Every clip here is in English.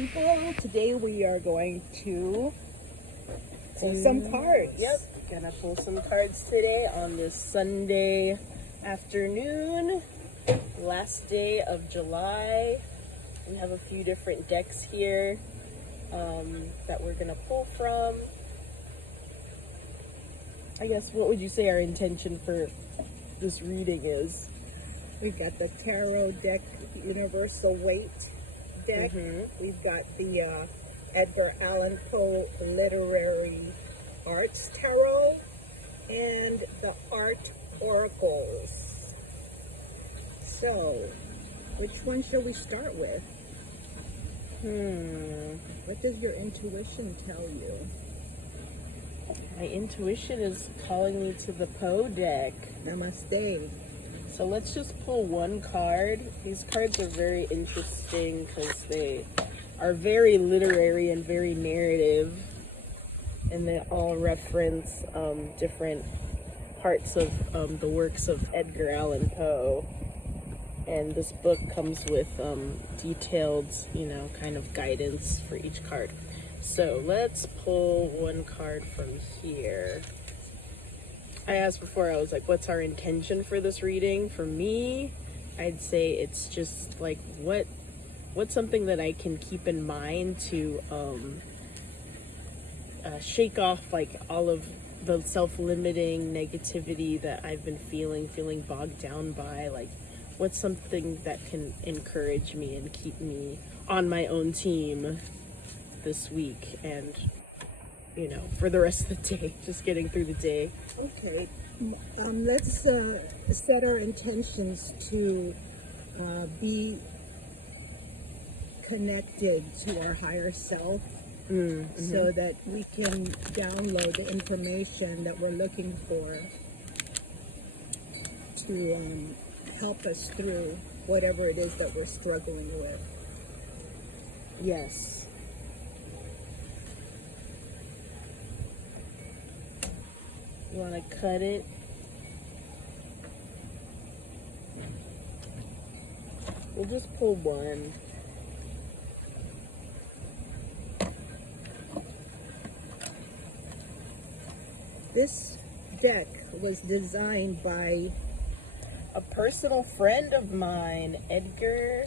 people. Today we are going to pull some cards. Yep, gonna pull some cards today on this Sunday afternoon, last day of July. We have a few different decks here that we're gonna pull from. I guess, what would you say our intention for this reading is? We've got the tarot deck, Universal Waite deck. We've got the Edgar Allan Poe Literary Arts Tarot and the Art Oracles. So, which one shall we start with? What does your intuition tell you? My intuition is calling me to the Poe deck. Namaste. So let's just pull one card. These cards are very interesting because they are very literary and very narrative, and they all reference different parts of the works of Edgar Allan Poe. And this book comes with detailed, kind of guidance for each card. So let's pull one card from here. I asked before, I was like, what's our intention for this reading? For me, I'd say it's just like, what's something that I can keep in mind to shake off like all of the self-limiting negativity that I've been feeling bogged down by. Like, what's something that can encourage me and keep me on my own team this week and for the rest of the day, just getting through the day. Okay, let's set our intentions to be connected to our higher self, so that we can download the information that we're looking for to help us through whatever it is that we're struggling with. Yes. You want to cut it? We'll just pull one. This deck was designed by a personal friend of mine, Edgar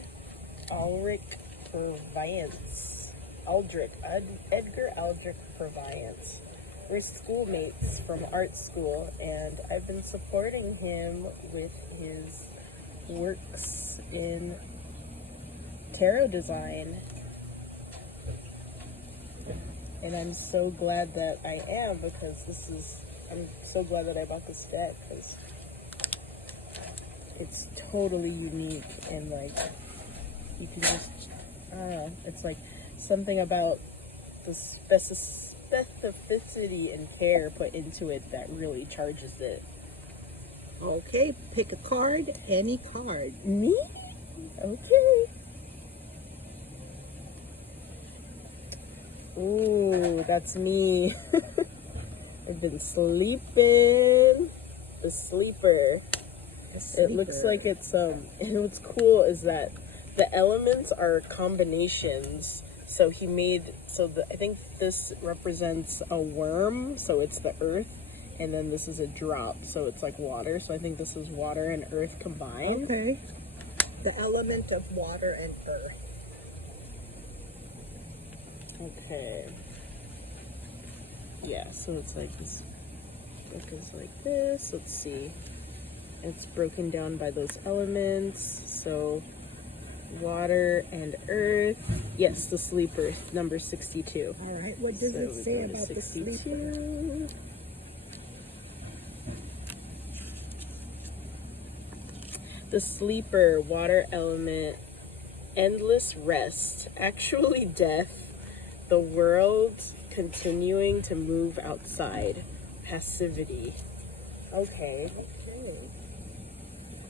Purviance. Edgar Aldrich Purviance. We're schoolmates from art school, and I've been supporting him with his works in tarot design. And I'm so glad that I am, because I'm so glad that I bought this deck, because it's totally unique, and like, you can just, I don't know, it's like something about the specificity and care put into it that really charges it. Okay, pick a card, any card. Me? Okay. Ooh, that's me. I've been sleeping. The sleeper. It looks like it's and what's cool is that the elements are combinations. So I think this represents a worm, so it's the earth, and then this is a drop, so it's like water. So I think this is water and earth combined. Okay. The element of water and earth. Okay. Yeah, so it's like this book is like this. Let's see. It's broken down by those elements. So water and earth. Yes, the sleeper, number 62. All right, what does it say about the sleeper? The sleeper, water element, endless rest, actually death, the world continuing to move outside, passivity. Okay.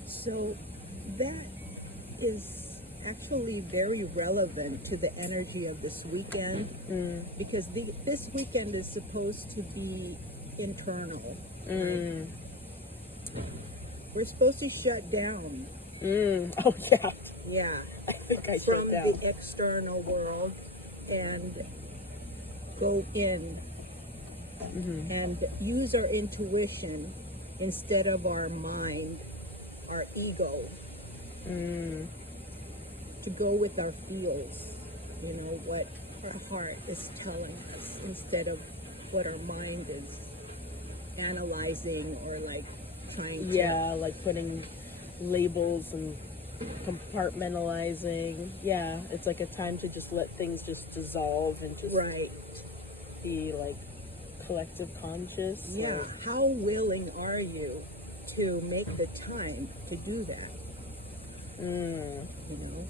So that is actually very relevant to the energy of this weekend, because this weekend is supposed to be internal. We're supposed to shut down. Oh, yeah. Yeah. I think I from shut down. the external world and go in Mm-hmm. and use our intuition instead of our mind, our ego, to go with our feels, what our heart is telling us instead of what our mind is analyzing or like trying to. Yeah, like putting labels and compartmentalizing. Yeah, it's like a time to just let things just dissolve and just Right. be like collective conscious. Yeah. Like, How willing are you to make the time to do that? You know?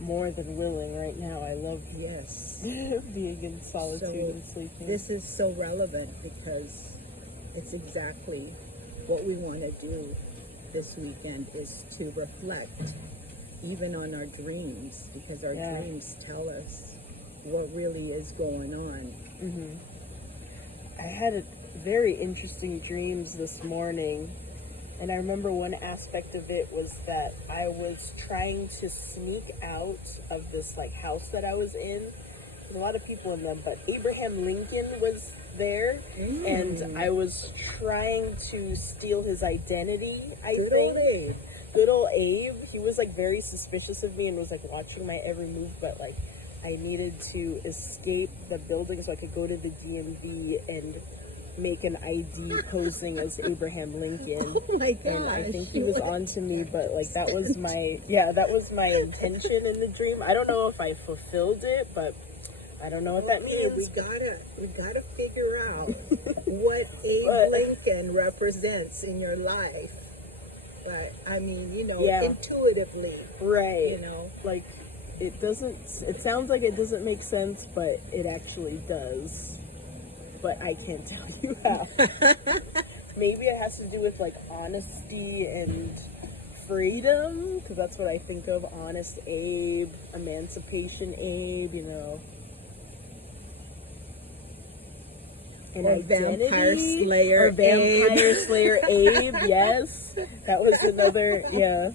more than willing right now. I love Yes. being in solitude So and sleeping. this is so relevant because it's exactly what we want to do this weekend is to reflect even on our dreams, because our dreams tell us what really is going on. I had a very interesting dreams this morning, and I remember one aspect of it was that I was trying to sneak out of this like house that I was in. There's a lot of people in them, but Abraham Lincoln was there, and I was trying to steal his identity. Good old Abe. Good old Abe. He was like very suspicious of me and was like watching my every move, but like I needed to escape the building so I could go to the DMV and make an ID posing as Abraham Lincoln. Oh my gosh. And I think he was on to me, but like that was my intention in the dream. I don't know if I fulfilled it, but I don't know what that means. We gotta figure out what Abe Lincoln represents in your life. But I mean, intuitively, right? Like it sounds like it doesn't make sense, but it actually does. But I can't tell you how. Maybe it has to do with like honesty and freedom, because that's what I think of. Honest Abe, Emancipation Abe, An or identity, Vampire Slayer, or Vampire Abe. Slayer Abe. Yes, that was another. Yeah,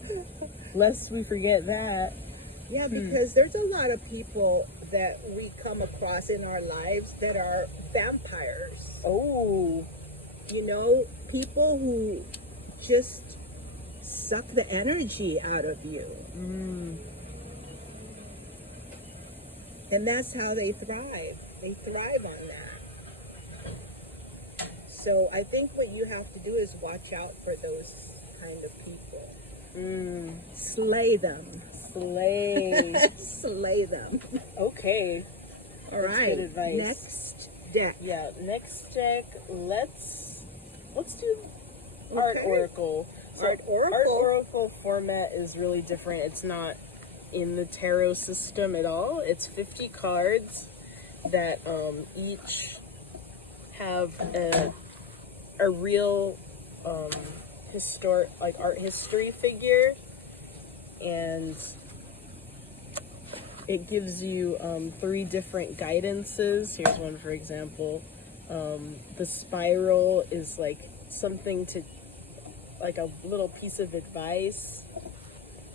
lest we forget that. Yeah, because there's a lot of people that we come across in our lives that are vampires. Oh, people who just suck the energy out of you. And that's how they thrive. They thrive on that. So I think what you have to do is watch out for those kind of people. Slay them. Slay. Slay them. Okay. All That's right. good advice. Next deck. Yeah, next deck. Let's do Art Oracle. So Art Oracle. Art Oracle format is really different. It's not in the tarot system at all. It's 50 cards that each have a real historic, like art history figure, and it gives you 3 different guidances. Here's one, for example. The spiral is like something to, like a little piece of advice.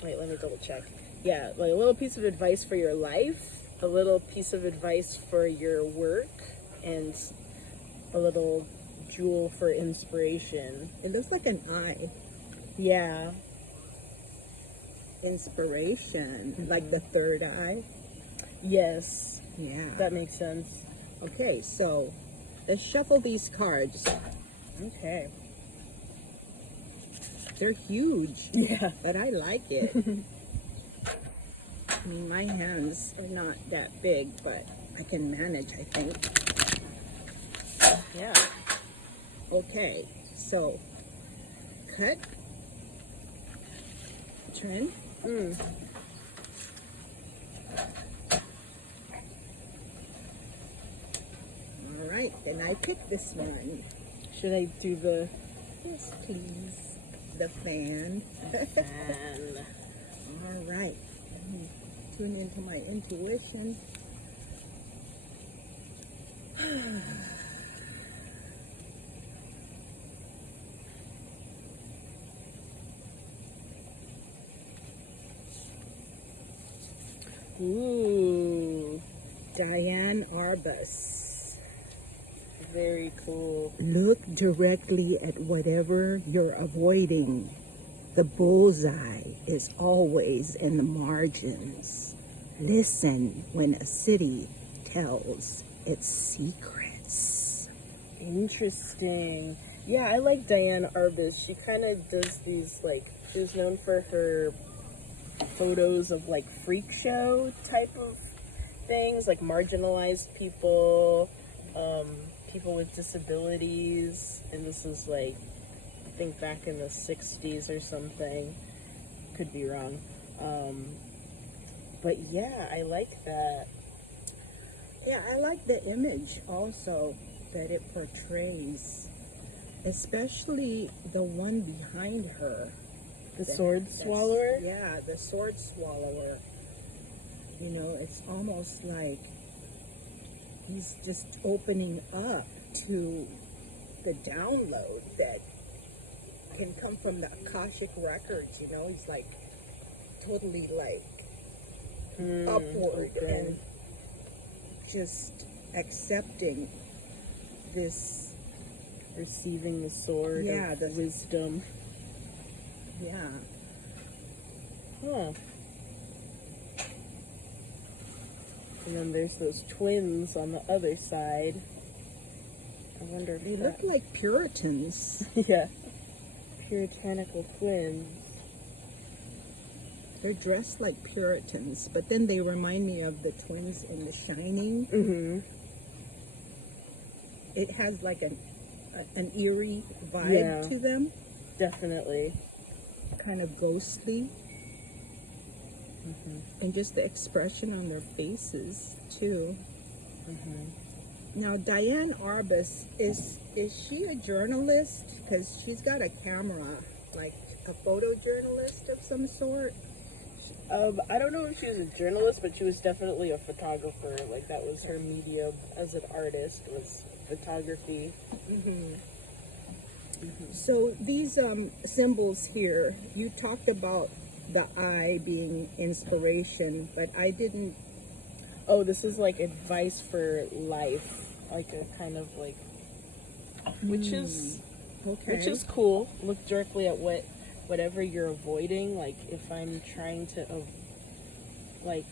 Wait, let me double check. Yeah, like a little piece of advice for your life, a little piece of advice for your work, and a little jewel for inspiration. It looks like an eye. Yeah. Inspiration. Like the third eye. Yes. Yeah. That makes sense. Okay, so let's shuffle these cards. Okay. They're huge. Yeah. But I like it. I mean, my hands are not that big, but I can manage, I think. Yeah. Okay, so cut. Trin. All right, then I picked this one. Should I do the Yes, please. The fan. fan? All right. Let me tune into my intuition. Ooh. Diane Arbus. Very cool. Look directly at whatever you're avoiding. The bullseye is always in the margins. Listen when a city tells its secrets. Interesting. Yeah, I like Diane Arbus. She kind of does these, like, she's known for her photos of, like, freak show type of things, like marginalized people, people with disabilities, and this is, like, I think back in the 60s or something. Could be wrong. But yeah, I like that. Yeah, I like the image also that it portrays, especially the one behind her. The sword swallower? Yeah, the sword swallower. You know, it's almost like he's just opening up to the download that can come from the Akashic records. You know, he's like totally like upward and just accepting this, receiving the sword of wisdom. Yeah. Huh. And then there's those twins on the other side. I wonder if They look like Puritans. yeah. Puritanical twins. They're dressed like Puritans, but then they remind me of the twins in The Shining. Mm-hmm. It has like an eerie vibe to them. Definitely. Kind of ghostly. And just the expression on their faces too. Now Diane Arbus, is she a journalist? Because she's got a camera, like a photojournalist of some sort. I don't know if she was a journalist, but she was definitely a photographer. Like, that was her medium as an artist, was photography. So these symbols here, you talked about the eye being inspiration, but I didn't. Oh, this is like advice for life, like a kind of like, which is cool. Look directly at whatever you're avoiding. Like, if I'm trying to, like,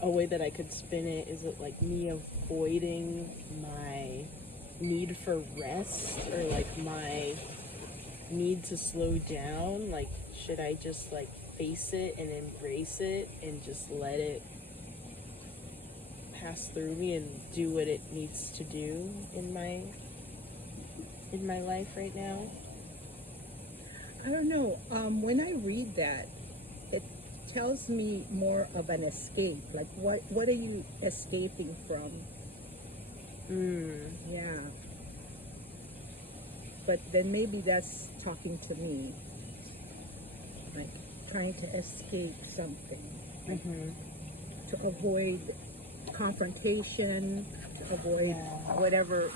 a way that I could spin it, is it like me avoiding my need for rest, or like my need to slow down? Like, should I just like face it and embrace it and just let it pass through me and do what it needs to do in my life right now? I don't know. When I read that, it tells me more of an escape. Like, what are you escaping from? Yeah. But then maybe that's talking to me. Like, trying to escape something. Like, to avoid confrontation, to avoid whatever,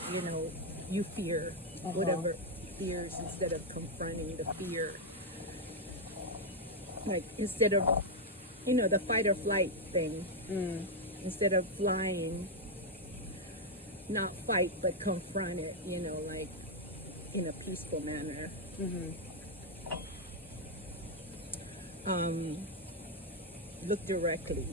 you fear. Whatever fears, instead of confronting the fear. Like, instead of, the fight or flight thing. Instead of flying, not fight, but confront it, like in a peaceful manner. Look directly,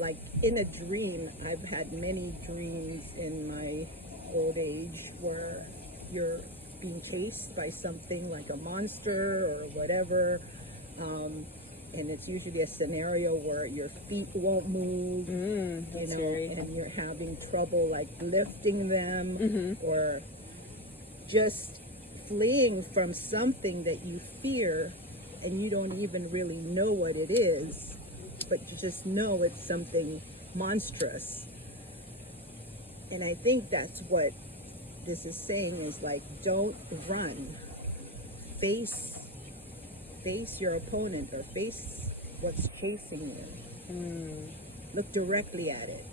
like in a dream. I've had many dreams in my old age where you're being chased by something like a monster or whatever, and it's usually a scenario where your feet won't move, and you're having trouble like lifting them, or just fleeing from something that you fear, and you don't even really know what it is, but you just know it's something monstrous. And I think that's what this is saying, is like, don't run. Face your opponent, or face what's chasing you. Look directly at it.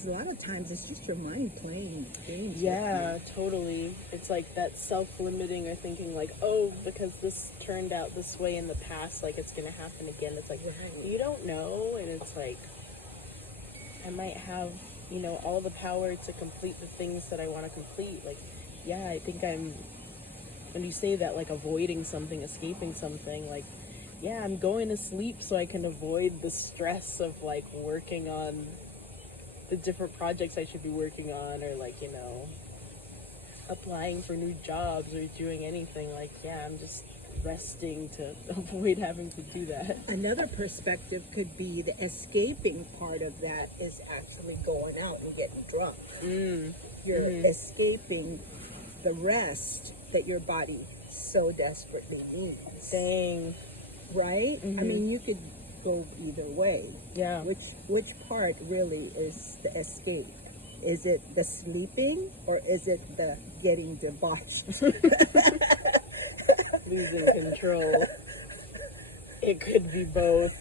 Because a lot of times it's just your mind playing games. Yeah, totally. It's like that self-limiting or thinking like, oh, because this turned out this way in the past, like it's gonna happen again. It's like, you don't know, and it's like, I might have, you know, all the power to complete the things that I want to complete. Like, yeah, I think when you say that, like avoiding something, escaping something, like, yeah, I'm going to sleep so I can avoid the stress of like working on the different projects I should be working on, or like, you know, applying for new jobs or doing anything. Like, yeah, I'm just resting to avoid having to do that. Another perspective could be the escaping part of that is actually going out and getting drunk. You're escaping the rest that your body so desperately needs. Dang. Right? I mean, you could go either way. Yeah. Which part really is the escape? Is it the sleeping or is it the getting debauched? Losing control. It could be both.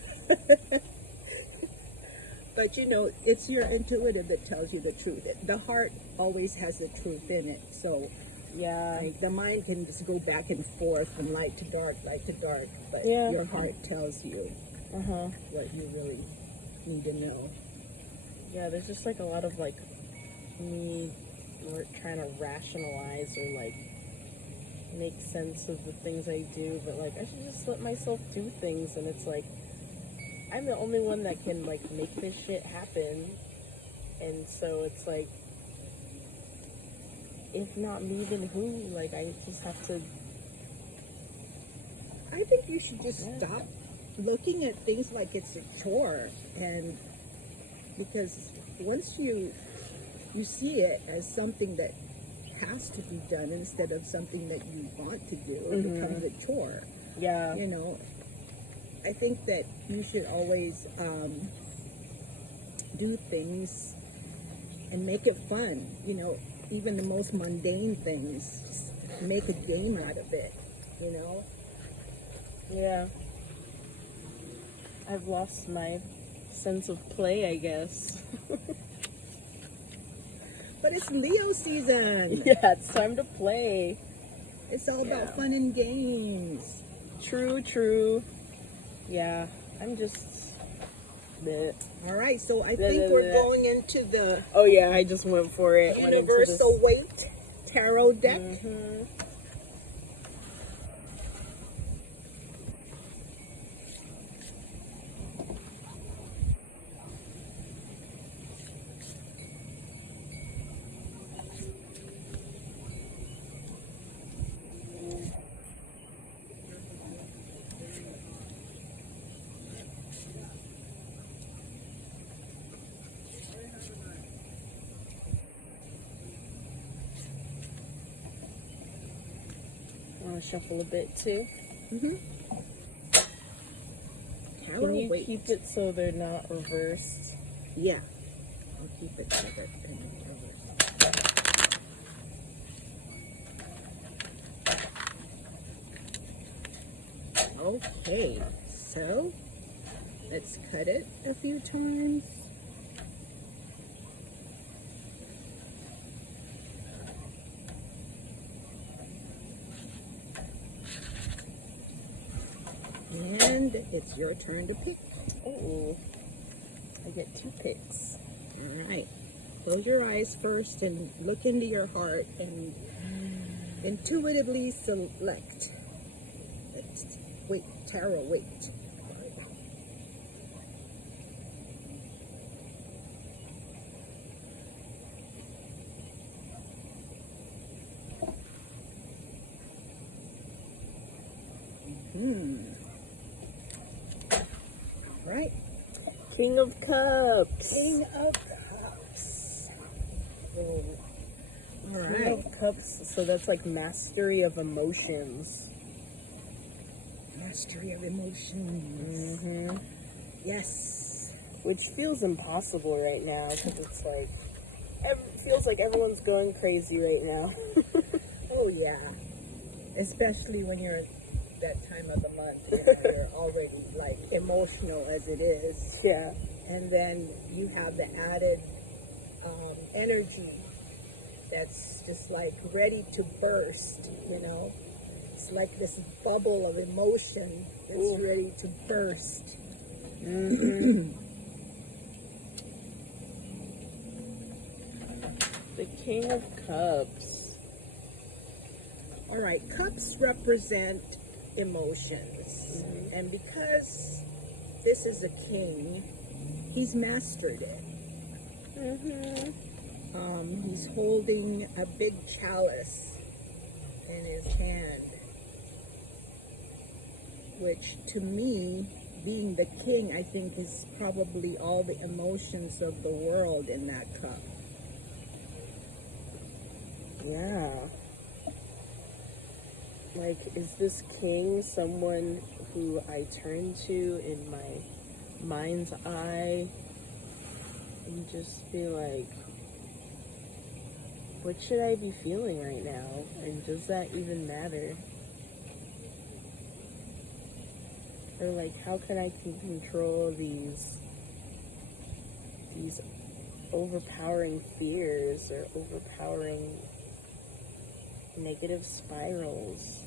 But you know, it's your intuitive that tells you the truth. The heart always has the truth in it. So yeah, like, the mind can just go back and forth from light to dark, but your heart tells you what you really need to know. Yeah, there's just like a lot of like me trying to rationalize or like make sense of the things I do, but like I should just let myself do things, and it's like I'm the only one that can like make this shit happen, and so it's like, if not me, then who? Like, I just have to. I think you should just stop looking at things like it's a chore, and because once you see it as something that has to be done instead of something that you want to do, it becomes a chore. Yeah. You know, I think that you should always do things and make it fun. You know, even the most mundane things, just make a game out of it, you know? Yeah. I've lost my sense of play, I guess. But it's Leo season. Yeah, it's time to play. It's all about fun and games. True. Yeah, I'm just... bleh. All right, so I think we're going into the... Oh yeah, I just went for it. Universal Waite tarot deck. Shuffle a bit too. Can you keep it so they're not reversed? Yeah, I'll keep it covered and reversed. Okay, so let's cut it a few times. And it's your turn to pick. Oh, I get 2 picks. All right. Close your eyes first and look into your heart and intuitively select. Wait, tarot, wait. Right. King of Cups. King of Cups. Oh. All right. King of Cups, so that's like mastery of emotions. Mastery of emotions. Yes. Which feels impossible right now, because it's like, it feels like everyone's going crazy right now. Oh yeah. Especially when you're that time of the month, you know, you're already like emotional as it is. Yeah. And then you have the added energy that's just like ready to burst, you know. It's like this bubble of emotion that's Ooh. ready to burst. Mhm. The King of Cups. All right, cups represent emotions. And because this is a king, he's mastered it. Mhm. He's holding a big chalice in his hand, which to me, being the king, I think is probably all the emotions of the world in that cup. Yeah. Like, is this king someone who I turn to in my mind's eye and just be like, what should I be feeling right now? And does that even matter? Or like, how can I control these overpowering fears or overpowering negative spirals?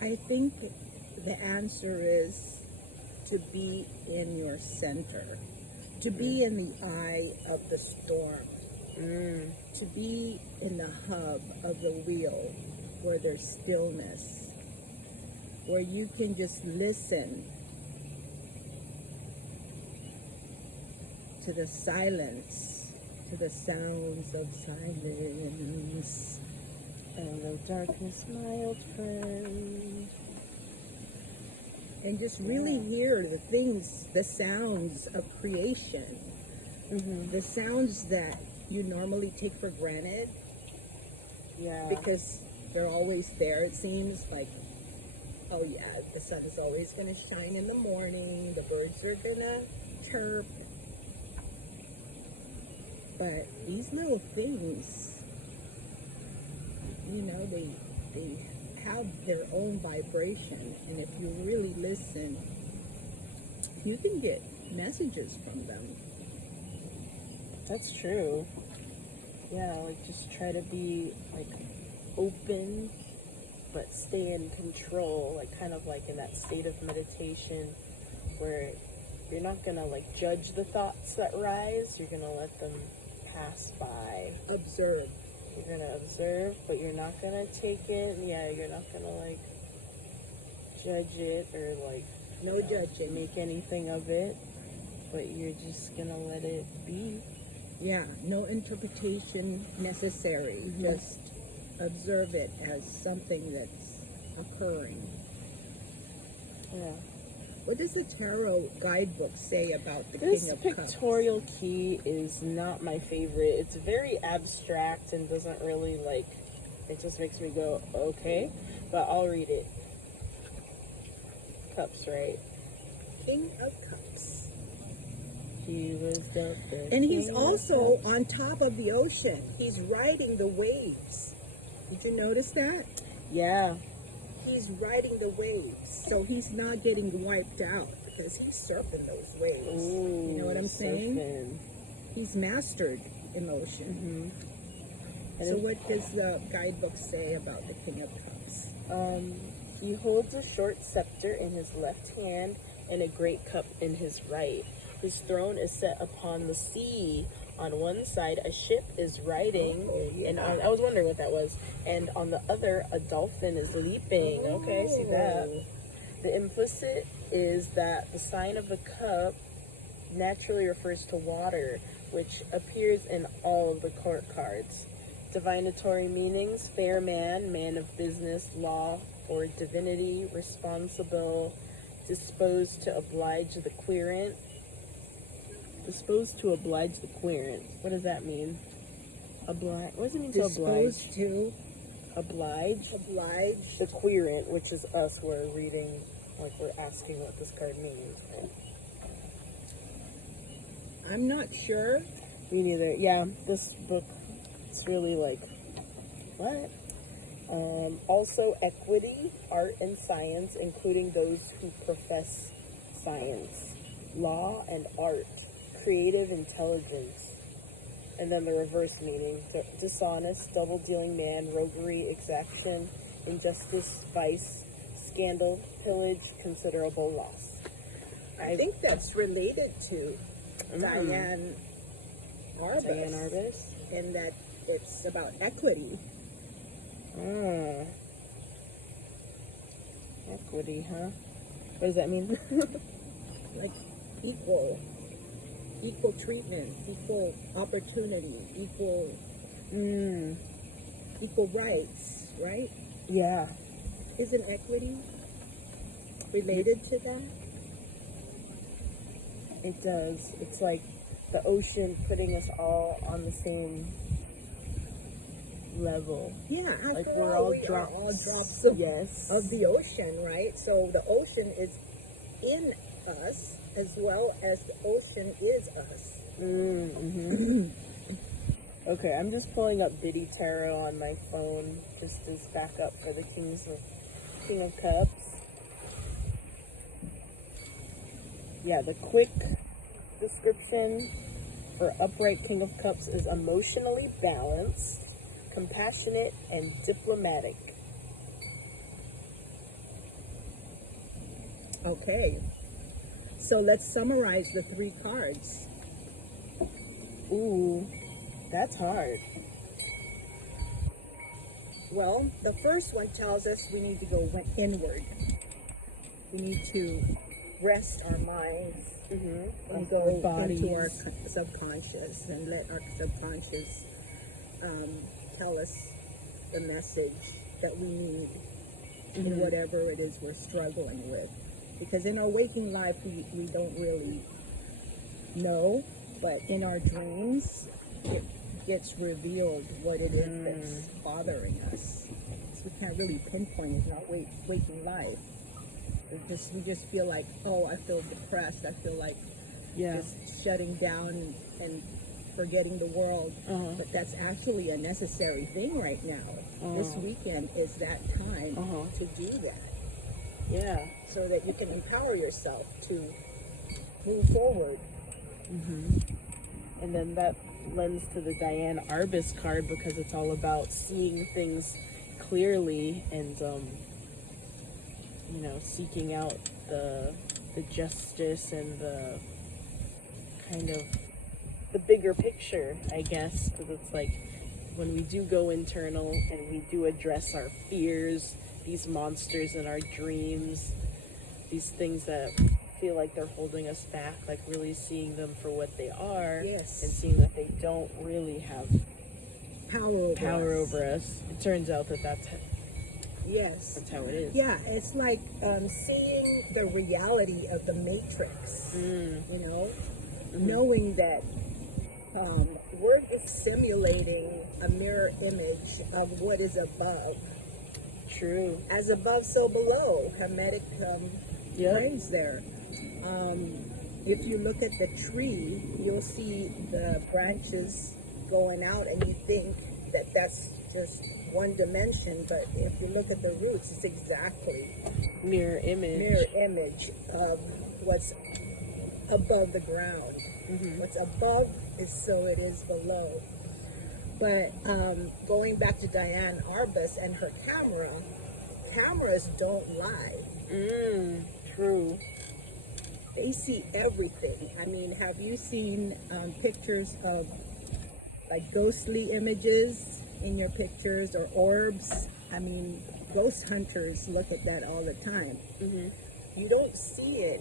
I think the answer is to be in your center, to be in the eye of the storm, to be in the hub of the wheel where there's stillness, where you can just listen to the silence, to the sounds of silence. Hello, darkness, my old friend. And just really hear the things, the sounds of creation, the sounds that you normally take for granted Yeah. because they're always there. It seems like, oh yeah, the sun is always going to shine in the morning, the birds are going to chirp. But these little things, you know, they have their own vibration, and if you really listen, you can get messages from them. That's true. Yeah, like just try to be like open but stay in control, like kind of like in that state of meditation where you're not gonna like judge the thoughts that rise, you're gonna let them pass by. Observe. You're gonna observe, but you're not gonna take it. Yeah, you're not gonna like judge it or like No judging. make anything of it, but you're just gonna let it be. Yeah, no interpretation necessary. Just observe it as something that's occurring. Yeah. What does the tarot guidebook say about the This King of Cups? pictorial key is not my favorite. It's very abstract and doesn't really like, it just makes me go, okay, but I'll read it. Cups, right? King of Cups. He was the And he's king of also cups. on top of the ocean. He's riding the waves. Did you notice that? Yeah. He's riding the waves. So he's not getting wiped out because he's surfing those waves. Ooh, You know what I'm saying? surfing. He's mastered emotion. So what does the guidebook say about the King of Cups? He holds a short scepter in his left hand and a great cup in his right. His throne is set upon the sea. On one side, a ship is riding, and I was wondering what that was. And on the other, a dolphin is leaping. Okay, I see that. The implicit is that the sign of the cup naturally refers to water, which appears in all of the court cards. Divinatory meanings: fair man, man of business, law, or divinity, responsible, disposed to oblige the querent. Disposed to oblige the querent. What does that mean? Oblige. What does it mean to oblige? Disposed to Oblige. oblige. The querent, which is us, we're reading, like we're asking what this card means. I'm not sure. Me neither. Yeah, this book, it's really like, what? Also equity, art and science, including those who profess science. Law and art. Creative intelligence. And then the reverse meaning: dishonest, double-dealing man, roguery, exaction, injustice, vice, scandal, pillage, considerable loss. I think that's related to Diane Arbus. Diane Arbus? In that it's about equity. Equity, huh? What does that mean? Like equal treatment, equal opportunity, equal rights, right? Yeah. Isn't equity related to that? It does. It's like the ocean putting us all on the same level. Yeah, Like after we're all, all we are drops. all drops of, Yes. of the ocean, right? So the ocean is in us as well as the ocean is us. Okay, I'm just pulling up Biddy Tarot on my phone just as backup for the King of Cups. Yeah, the quick description for upright King of Cups is emotionally balanced, compassionate, and diplomatic. Okay. So let's summarize the 3 cards. Ooh, that's hard. Well, the first one tells us we need to go inward. We need to rest our minds and go into our subconscious and let our subconscious tell us the message that we need in whatever it is we're struggling with. Because in our waking life, we don't really know, but in our dreams, it gets revealed what it is that's bothering us. So we can't really pinpoint it in our waking life. We just feel like, oh, I feel depressed. I feel like just shutting down and forgetting the world. But that's actually a necessary thing right now. This weekend is that time to do that. Yeah. So that you can empower yourself to move forward. And then that lends to the Diane Arbus card because it's all about seeing things clearly and seeking out the justice and the kind of the bigger picture, I guess, because it's like when we do go internal and we do address our fears, these monsters in our dreams, these things that feel like they're holding us back, like really seeing them for what they are, and seeing that they don't really have power over us. It turns out that that's how it is. Yeah, it's like seeing the reality of the Matrix, knowing that we're just simulating a mirror image of what is above. True. As above, so below. Hermetic phrase there. If you look at the tree, you'll see the branches going out, and you think that that's just one dimension, but if you look at the roots, it's exactly mirror image of what's above the ground. What's above is so it is below. But going back to Diane Arbus and her cameras don't lie. True. They see everything. I mean, have you seen pictures of like ghostly images in your pictures or orbs? I mean, ghost hunters look at that all the time. You don't see it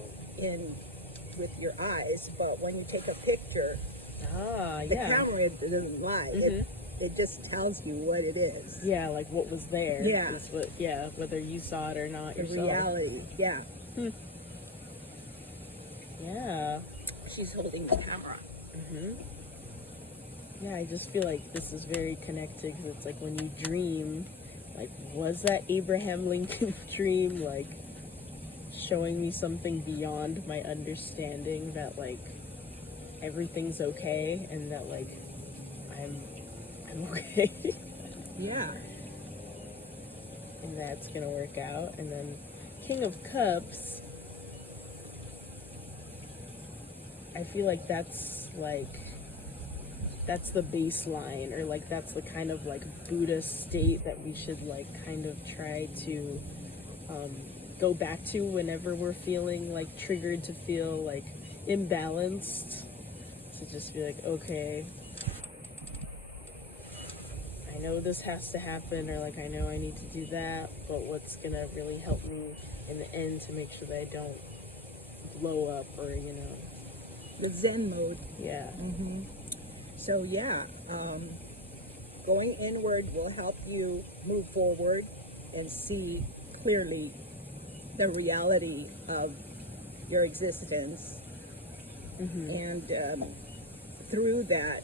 with your eyes, but when you take a picture, the camera doesn't lie. It just tells you what it is. Yeah, like what was there. Yeah. Is what, whether you saw it or not The yourself. reality, yeah. Yeah. She's holding the camera. Yeah, I just feel like this is very connected because it's like when you dream, like, was that Abraham Lincoln dream, like, showing me something beyond my understanding that, like, everything's okay and that, like, I'm okay. Yeah. And that's gonna work out. And then King of Cups, I feel like that's like that's the baseline, or like that's the kind of like Buddha state that we should like kind of try to go back to whenever we're feeling like triggered to feel like imbalanced. To just be like, okay, I know this has to happen, or like I know I need to do that, but what's gonna really help me in the end to make sure that I don't blow up, or you know, The Zen mode. yeah. So yeah, going inward will help you move forward and see clearly the reality of your existence. And through that,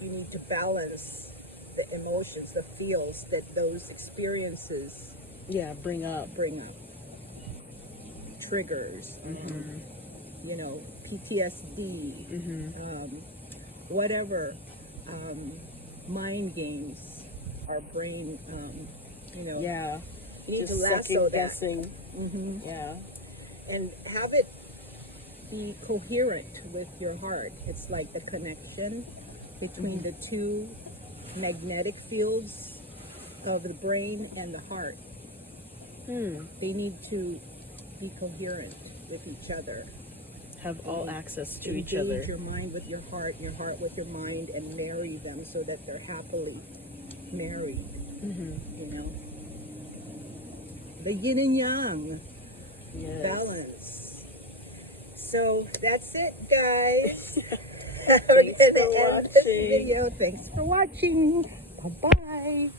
you need to balance the emotions, the feels that those experiences bring up. Triggers, you know, PTSD, whatever mind games our brain, you know, you need to Just lasso second that. guessing. Yeah. And have it be coherent with your heart. It's like the connection between the two magnetic fields of the brain and the heart. They need to be coherent with each other. Have all access to each Engage other. your mind with your heart with your mind, and marry them so that they're happily married. You know, the yin and yang balance. So that's it, guys. Thanks for We're gonna end this watching. video. Thanks for watching. Bye bye.